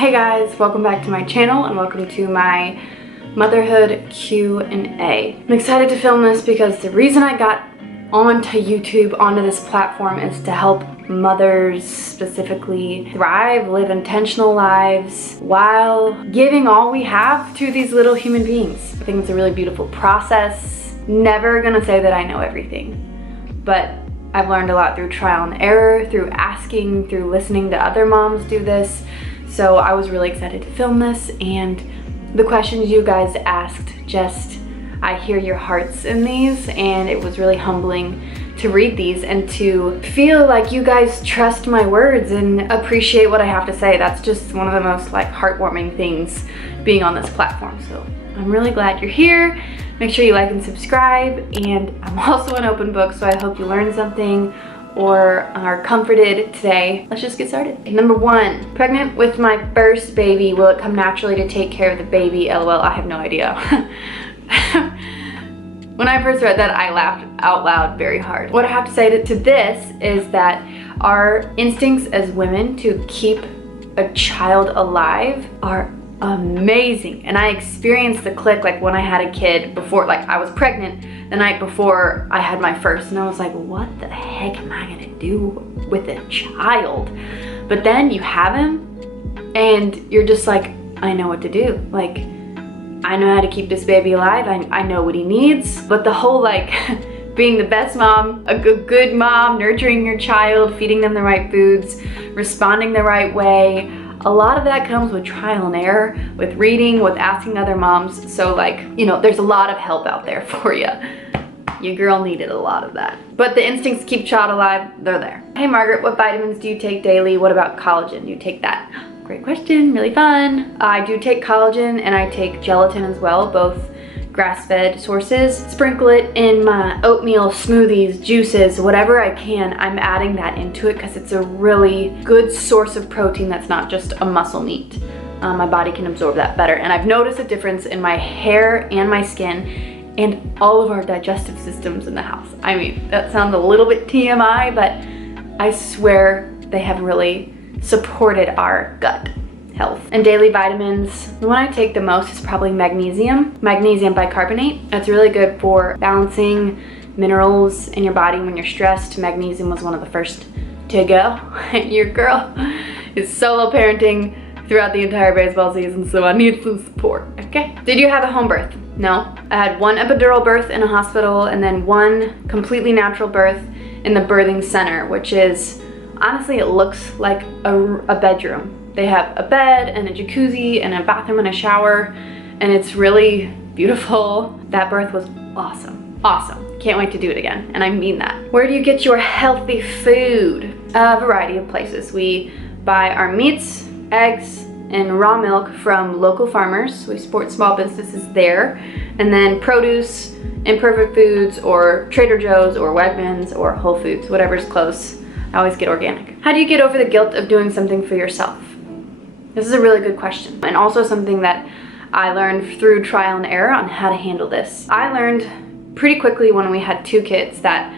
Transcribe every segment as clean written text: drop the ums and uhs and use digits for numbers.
Hey guys, welcome back to my channel and welcome to my motherhood Q&A. I'm excited to film this because the reason I got onto YouTube, onto this platform, is to help mothers specifically thrive, live intentional lives while giving all we have to these little human beings. I think it's a really beautiful process. Never gonna say that I know everything, but I've learned a lot through trial and error, through asking, through listening to other moms do this. So I was really excited to film this, and the questions you guys asked, I hear your hearts in these, and it was really humbling to read these and to feel like you guys trust my words and appreciate what I have to say. That's just one of the most heartwarming things being on this platform. So I'm really glad you're here. Make sure you like and subscribe, and I'm also an open book, so I hope you learned something or are comforted today. Let's just get started. Number 1, pregnant with my first baby. Will it come naturally to take care of the baby? LOL, I have no idea. When I first read that, I laughed out loud very hard. What I have to say to this is that our instincts as women to keep a child alive are amazing. And I experienced the click when I had a kid before, I was pregnant the night before I had my first, and I was like, what the heck am I gonna do with a child? But then you have him and you're just like, I know what to do. I know how to keep this baby alive. I know what he needs. But the whole being the best mom, a good mom, nurturing your child, feeding them the right foods, responding the right way, a lot of that comes with trial and error, with reading, with asking other moms. So there's a lot of help out there for you. Your girl needed a lot of that. But the instincts to keep child alive, they're there. Hey Margaret, what vitamins do you take daily? What about collagen? Do you take that? Great question, really fun. I do take collagen and I take gelatin as well, both grass-fed sources. Sprinkle it in my oatmeal, smoothies, juices, whatever I can. I'm adding that into it because it's a really good source of protein that's not just a muscle meat. My body can absorb that better. And I've noticed a difference in my hair and my skin and all of our digestive systems in the house. I mean, that sounds a little bit TMI, but I swear they have really supported our gut health. And daily vitamins, the one I take the most is probably magnesium bicarbonate. That's really good for balancing minerals in your body when you're stressed. Magnesium was one of the first to go. Your girl is solo parenting throughout the entire baseball season, so I need some support, okay? Did you have a home birth? No. I had one epidural birth in a hospital and then one completely natural birth in the birthing center, which is, honestly, it looks like a bedroom. They have a bed and a jacuzzi and a bathroom and a shower, and it's really beautiful. That birth was awesome. Awesome. Can't wait to do it again, and I mean that. Where do you get your healthy food? A variety of places. We buy our meats, eggs, and raw milk from local farmers. We support small businesses there. And then produce, Imperfect Foods, or Trader Joe's, or Wegmans, or Whole Foods, whatever's close. I always get organic. How do you get over the guilt of doing something for yourself? This is a really good question, and also something that I learned through trial and error on how to handle this. I learned pretty quickly when we had 2 kids that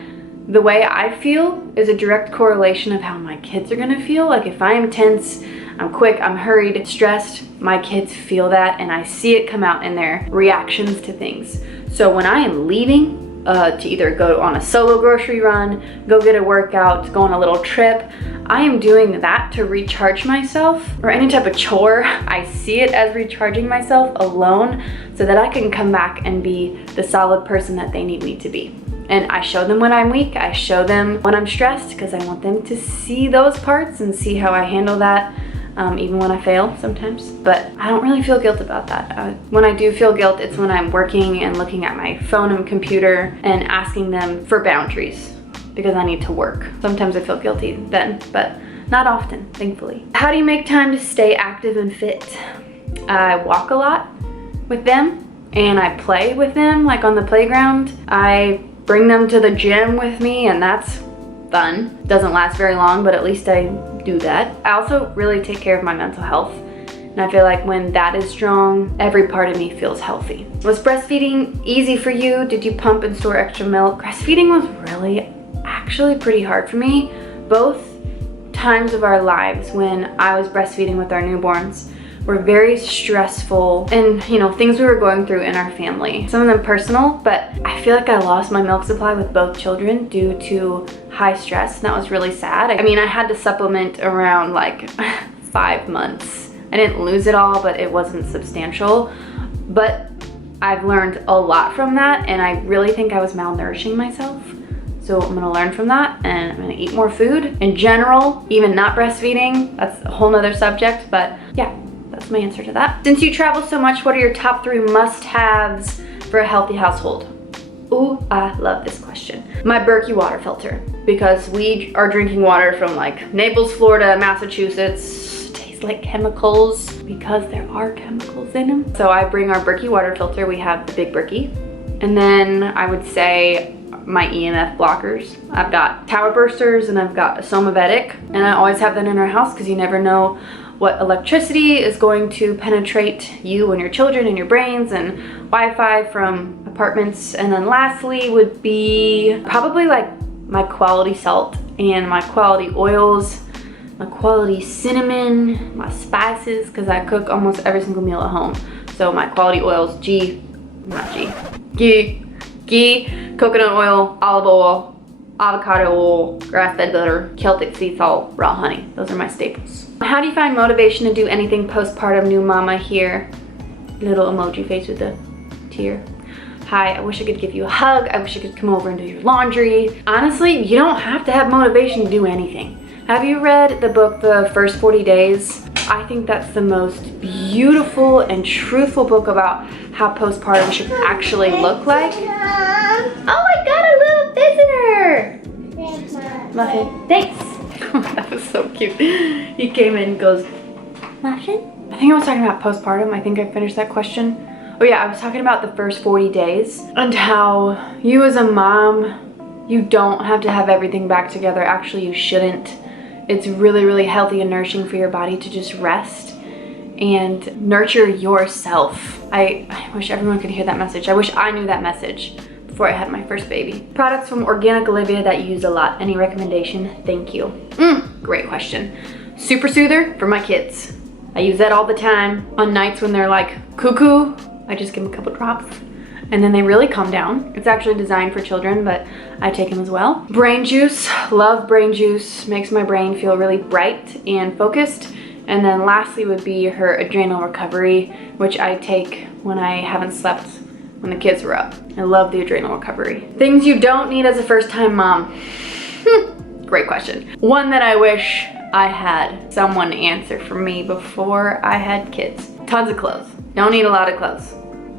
the way I feel is a direct correlation of how my kids are gonna feel. If I am tense, I'm quick, I'm hurried, stressed, my kids feel that, and I see it come out in their reactions to things. So when I am leaving to either go on a solo grocery run, go get a workout, go on a little trip, I am doing that to recharge myself, or any type of chore. I see it as recharging myself alone so that I can come back and be the solid person that they need me to be. And I show them when I'm weak, I show them when I'm stressed, because I want them to see those parts and see how I handle that, even when I fail sometimes. But I don't really feel guilt about that. When I do feel guilt, it's when I'm working and looking at my phone and computer and asking them for boundaries because I need to work. Sometimes I feel guilty then, but not often, thankfully. How do you make time to stay active and fit? I walk a lot with them and I play with them, on the playground. I bring them to the gym with me, and that's fun. Doesn't last very long, but at least I do that. I also really take care of my mental health, and I feel like when that is strong, every part of me feels healthy. Was breastfeeding easy for you? Did you pump and store extra milk? Breastfeeding was actually pretty hard for me, both times of our lives when I was breastfeeding with our newborns were very stressful, and you know, things we were going through in our family. Some of them personal, but I feel like I lost my milk supply with both children due to high stress, and that was really sad. I mean, I had to supplement around like 5 months. I didn't lose it all, but it wasn't substantial. But I've learned a lot from that, and I really think I was malnourishing myself. So I'm gonna learn from that, and I'm gonna eat more food. In general, even not breastfeeding, that's a whole nother subject, but yeah, that's my answer to that. Since you travel so much, what are your top 3 must-haves for a healthy household? Ooh, I love this question. My Berkey water filter, because we are drinking water from like Naples, Florida, Massachusetts. Tastes like chemicals because there are chemicals in them. So I bring our Berkey water filter. We have the big Berkey. And then I would say my EMF blockers. I've got tower bursters and I've got a Somavedic, and I always have that in our house because you never know what electricity is going to penetrate you and your children and your brains, and Wi-Fi from apartments. And then lastly would be probably like my quality salt and my quality oils, my quality cinnamon, my spices, because I cook almost every single meal at home. So my quality oils, ghee, coconut oil, olive oil, avocado oil, grass-fed butter, Celtic sea salt, raw honey. Those are my staples. How do you find motivation to do anything postpartum? New mama here. Little emoji face with a tear. Hi, I wish I could give you a hug. I wish I could come over and do your laundry. Honestly, you don't have to have motivation to do anything. Have you read the book, The First 40 Days? I think that's the most beautiful and truthful book about how postpartum should actually look like. Oh, I got a little visitor! Muffin, thanks. That was so cute. He came in and goes, Muffin? I think I was talking about postpartum. I think I finished that question. Oh yeah, I was talking about the first 40 days and how you as a mom, you don't have to have everything back together. Actually, you shouldn't. It's really, really healthy and nourishing for your body to just rest and nurture yourself. I wish everyone could hear that message. I wish I knew that message before I had my first baby. Products from Organic Olivia that you use a lot. Any recommendation? Thank you. Great question. Super Soother for my kids. I use that all the time. On nights when they're like cuckoo, I just give them a couple drops and then they really calm down. It's actually designed for children, but I take them as well. Brain juice, love brain juice. Makes my brain feel really bright and focused. And then lastly would be her adrenal recovery, which I take when I haven't slept when the kids were up. I love the adrenal recovery. Things you don't need as a first-time mom. Great question. One that I wish I had someone answer for me before I had kids. Tons of clothes. Don't need a lot of clothes.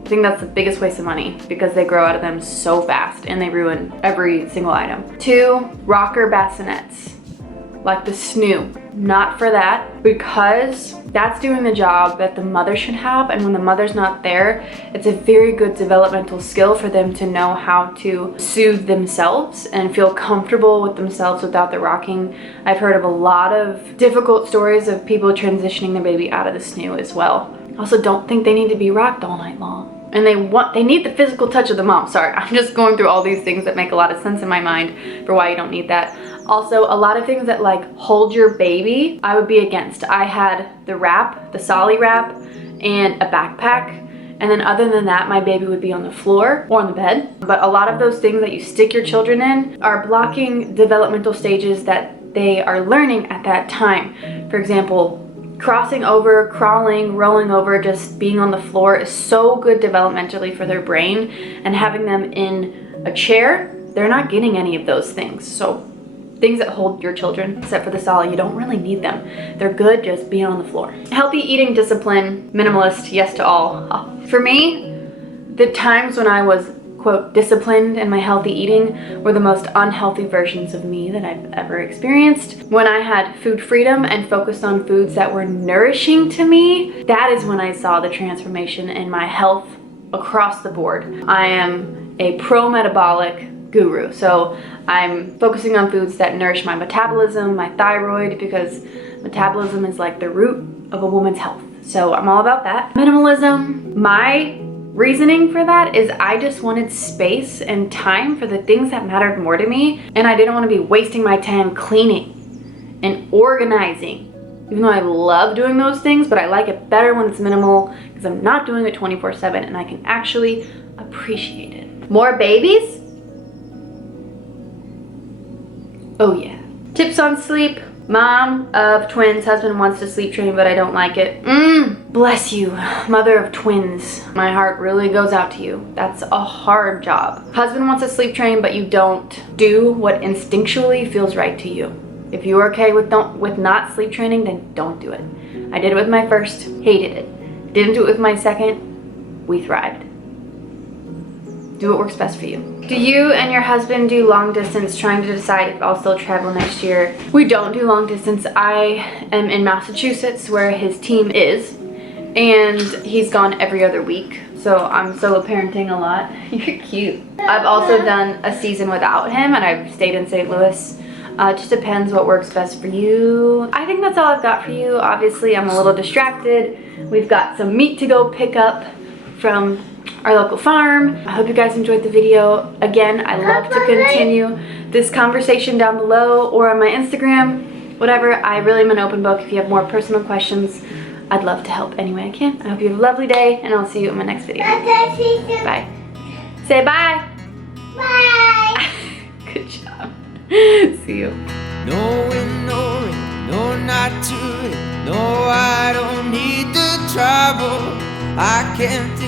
I think that's the biggest waste of money because they grow out of them so fast and they ruin every single item. 2, rocker bassinets, like the snoo. Not for that, because that's doing the job that the mother should have, and when the mother's not there, it's a very good developmental skill for them to know how to soothe themselves and feel comfortable with themselves without the rocking. I've heard of a lot of difficult stories of people transitioning their baby out of the snoo as well. Also, don't think they need to be rocked all night long. And they need the physical touch of the mom. Sorry, I'm just going through all these things that make a lot of sense in my mind for why you don't need that. Also, a lot of things that like hold your baby, I would be against. I had the wrap, the Solly wrap, and a backpack. And then other than that, my baby would be on the floor or on the bed. But a lot of those things that you stick your children in are blocking developmental stages that they are learning at that time. For example, crossing over, crawling, rolling over, just being on the floor is so good developmentally for their brain. And having them in a chair, they're not getting any of those things. So things that hold your children, except for the Solly, you don't really need them. They're good just being on the floor. Healthy eating discipline, minimalist, yes to all. For me, the times when I was, quote, disciplined in my healthy eating were the most unhealthy versions of me that I've ever experienced. When I had food freedom and focused on foods that were nourishing to me, that is when I saw the transformation in my health across the board. I am a pro-metabolic guru, so I'm focusing on foods that nourish my metabolism, my thyroid, because metabolism is like the root of a woman's health. So I'm all about that. Minimalism, my reasoning for that is I just wanted space and time for the things that mattered more to me, and I didn't want to be wasting my time cleaning and organizing. Even though I love doing those things, but I like it better when it's minimal because I'm not doing it 24/7 and I can actually appreciate it. More babies? Oh yeah. Tips on sleep. Mom of twins, husband wants to sleep train, but I don't like it. Bless you, mother of twins. My heart really goes out to you. That's a hard job. Husband wants to sleep train, but you don't do what instinctually feels right to you. If you're okay with not sleep training, then don't do it. I did it with my first, hated it. Didn't do it with my second, we thrived. Do what works best for you. Do you and your husband do long distance, trying to decide if I'll still travel next year? We don't do long distance. I am in Massachusetts where his team is, and he's gone every other week. So I'm solo parenting a lot. You're cute. I've also done a season without him, and I've stayed in St. Louis. It just depends what works best for you. I think that's all I've got for you. Obviously, I'm a little distracted. We've got some meat to go pick up from our local farm. I hope you guys enjoyed the video. Again, I love to continue this conversation down below or on my Instagram, whatever. I really am an open book. If you have more personal questions, I'd love to help any way I can. I hope you have a lovely day, and I'll see you in my next video. Bye. Say bye. Bye. Good job. See you. No, not to it. No, I don't need the trouble. I can't